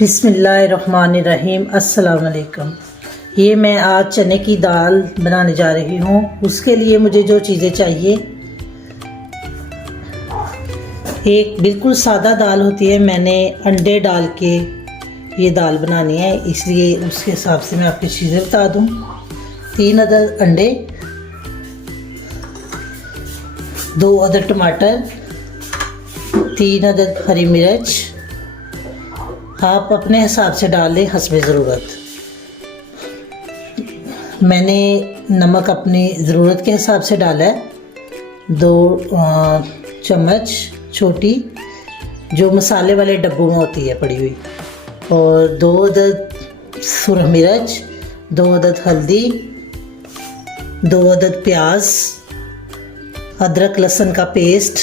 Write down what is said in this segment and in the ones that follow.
बिस्मिल्लाहिर्रहमानिर्रहीम। अस्सलाम वालेकुम। ये मैं आज चने की दाल बनाने जा रही हूँ। उसके लिए मुझे जो चीज़ें चाहिए, एक बिल्कुल सादा दाल होती है, मैंने अंडे डाल के ये दाल बनानी है, इसलिए उसके हिसाब से मैं आपकी चीज़ें बता दूँ। 3 अदद अंडे, 2 अदद टमाटर, 3 अदद हरी मिर्च, आप अपने हिसाब से डाल लें हस्बे ज़रूरत। मैंने नमक अपनी ज़रूरत के हिसाब से डाला है। 2 चम्मच छोटी, जो मसाले वाले डब्बों में होती है पड़ी हुई, और 2 अदद सुरख मिर्च, 2 अदद हल्दी, 2 अदद प्याज, अदरक लहसुन का पेस्ट।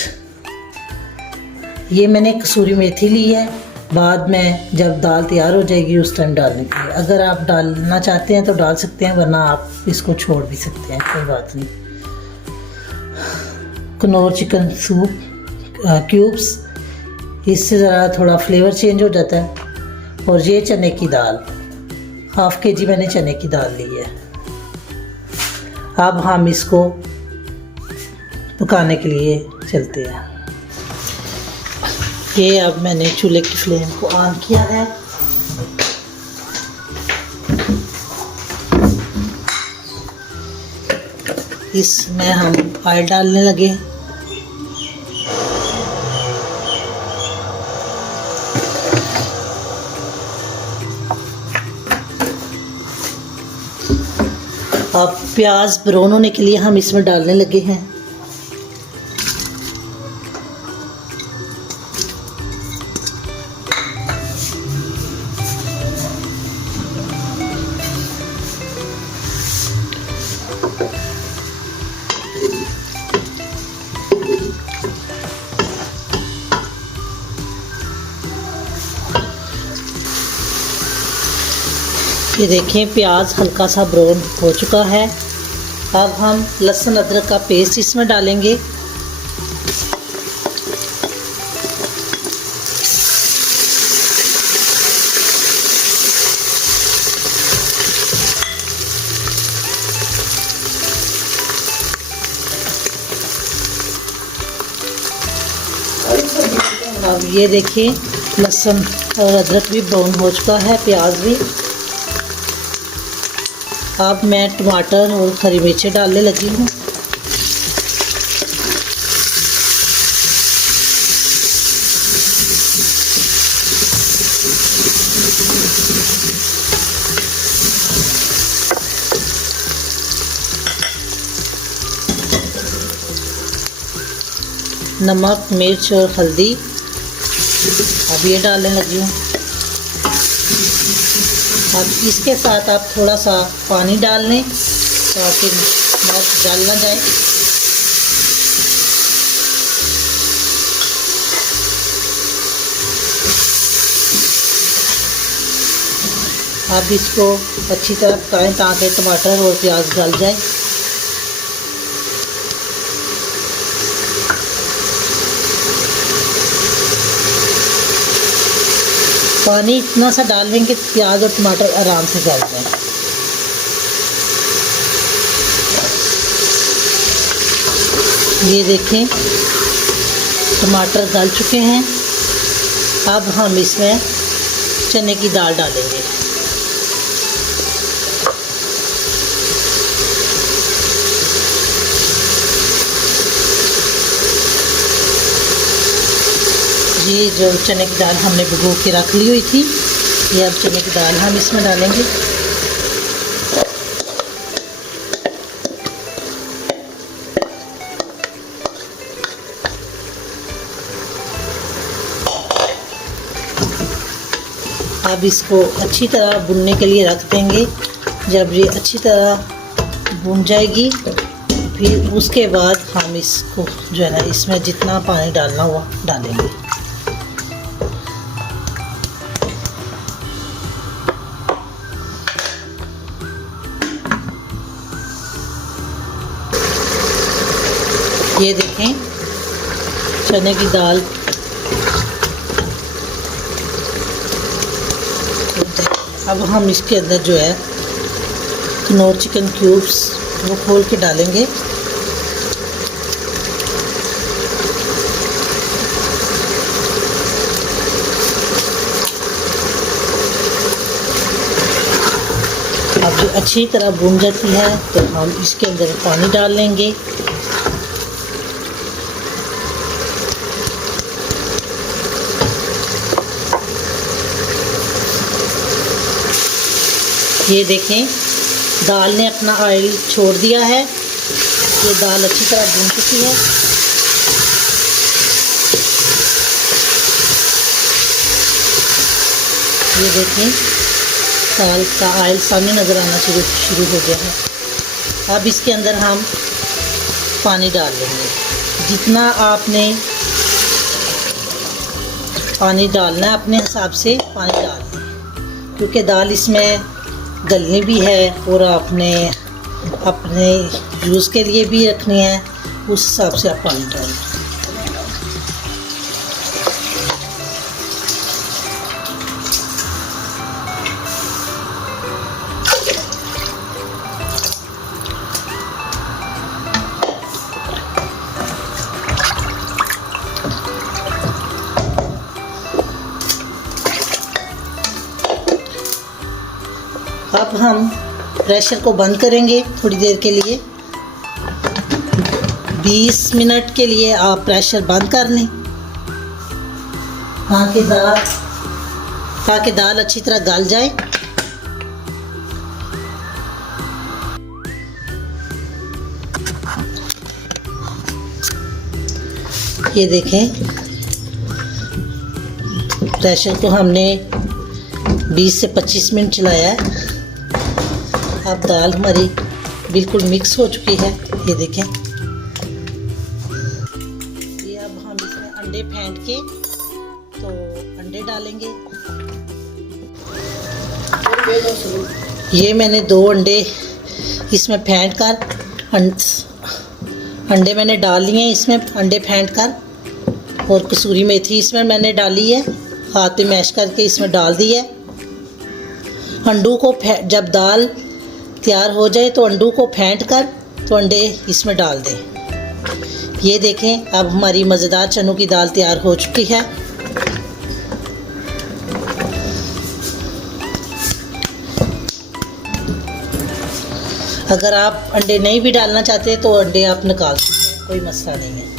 ये मैंने कसूरी मेथी ली है, बाद में जब दाल तैयार हो जाएगी उस टाइम डालने के लिए। अगर आप डालना चाहते हैं तो डाल सकते हैं, वरना आप इसको छोड़ भी सकते हैं, कोई बात नहीं। कनौर चिकन सूप क्यूब्स, इससे ज़रा थोड़ा फ्लेवर चेंज हो जाता है। और ये चने की दाल, 1/2 kg मैंने चने की दाल ली है। अब हम इसको पकाने के लिए चलते हैं। ये अब मैंने चूल्हे की फ्लेम को ऑन किया है। इसमें हम ऑयल डालने लगे। अब प्याज ब्राउन होने के लिए हम इसमें डालने लगे हैं। ये देखें, प्याज हल्का सा ब्राउन हो चुका है। अब हम लहसुन अदरक का पेस्ट इसमें डालेंगे। अब ये देखिए, लहसुन और अदरक भी ब्राउन हो चुका है, प्याज भी। अब मैं टमाटर और हरी मिर्चें डालने लगी हूँ। नमक, मिर्च और हल्दी अब ये डालने लगी हूँ। अब इसके साथ आप थोड़ा सा पानी डाल लें ताकि मिर्च जल ना जाए। अब इसको अच्छी तरह पकाएं ताकि टमाटर और प्याज गल जाए। पानी इतना सा डाल देंगे कि प्याज और टमाटर आराम से गल जाए। ये देखें, टमाटर गल चुके हैं। अब हम इसमें चने की दाल डालेंगे। ये जो चने की दाल हमने भिगो के रख ली हुई थी, ये अब चने की दाल हम इसमें डालेंगे। अब इसको अच्छी तरह भुनने के लिए रख देंगे। जब ये अच्छी तरह भुन जाएगी, फिर उसके बाद हम इसको जो है ना, इसमें जितना पानी डालना हुआ डालेंगे। ये देखें, चने की दाल अब हम इसके अंदर जो है कनौर चिकन क्यूब्स वो खोल के डालेंगे। अब जो अच्छी तरह भून जाती है तो हम इसके अंदर पानी डाल लेंगे। ये देखें दाल ने अपना ऑयल छोड़ दिया है। ये दाल अच्छी तरह भून चुकी है। ये देखें दाल का ऑयल सामने नज़र आना शुरू हो गया है। अब इसके अंदर हम पानी डाल लेंगे। जितना आपने पानी डालना है अपने हिसाब से पानी डाल लें, क्योंकि दाल इसमें गलनी भी है और आपने अपने यूज़ के लिए भी रखनी है, उस हिसाब से आप पानी डालें। अब हम प्रेशर को बंद करेंगे थोड़ी देर के लिए। 20 मिनट के लिए आप प्रेशर बंद कर लें ताकि दाल अच्छी तरह गल जाए। ये देखें प्रेशर को हमने 20 से 25 मिनट चलाया है। अब दाल हमारी बिल्कुल मिक्स हो चुकी है। ये देखें, ये अब हम इसमें अंडे फेंट के तो अंडे डालेंगे। ये मैंने 2 अंडे इसमें फेंट कर अंडे मैंने डाल लिए हैं इसमें, अंडे फेंट कर। और कसूरी मेथी इसमें मैंने डाली है, हाथ पे मैश करके इसमें डाल दी है। अंडों को जब दाल तैयार हो जाए तो अंडों को फेंट कर तो अंडे इसमें डाल दें। ये देखें अब हमारी मज़ेदार चनों की दाल तैयार हो चुकी है। अगर आप अंडे नहीं भी डालना चाहते तो अंडे आप निकाल सकते हैं, कोई मसला नहीं है।